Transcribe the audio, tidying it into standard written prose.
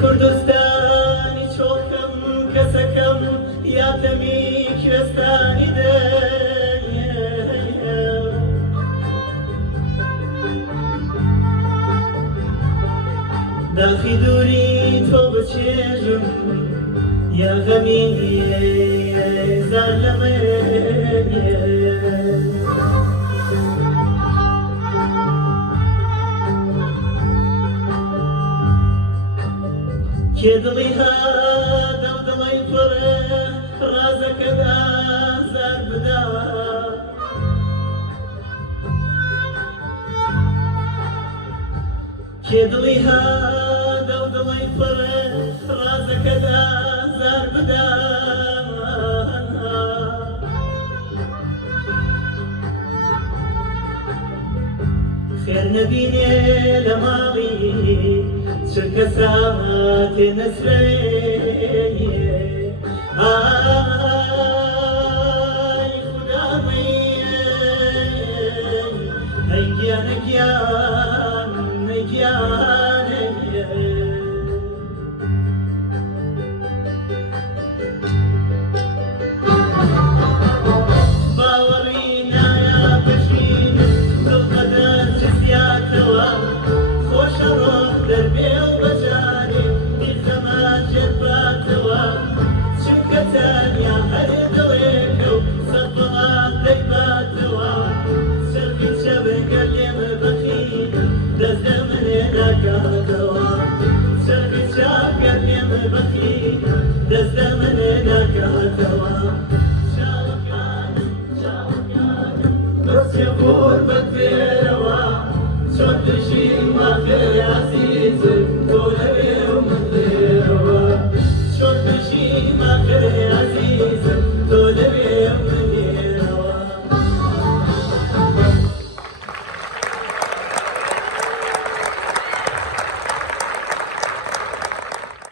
کوردستانی چۆکەم کەسەکەم یادەمی کوێستانی داخی دووری تۆ بچێژم یا غەمی زار لەمێ کێ دڵی هادە و دڵی پڕە ڕازەکەدا زار بدا کێ دڵی هادە و دڵی پڕە ڕازەکەدا زار بدا خێر نەبینێ لە ماڵی چونکە ساتێ نەسرەیە ئای خودامەی ئەی گیانە گیان نەگیانەیە باوەڕی نایە بەشین دڵقەدەر جزیاتەوە خۆشە ڕۆح دەربێ و بەجارێ بیخەماجێت باتەوە چونکە تەنیا هەرێ دڵێکە و سەربڵات دەیباتەوە سەرفی چەبەگە لێمە بەخی دەست لە منێ ناکاتەوە سەرفی چاکە لێمە بەخی دەست لە منێ ناکاتەوە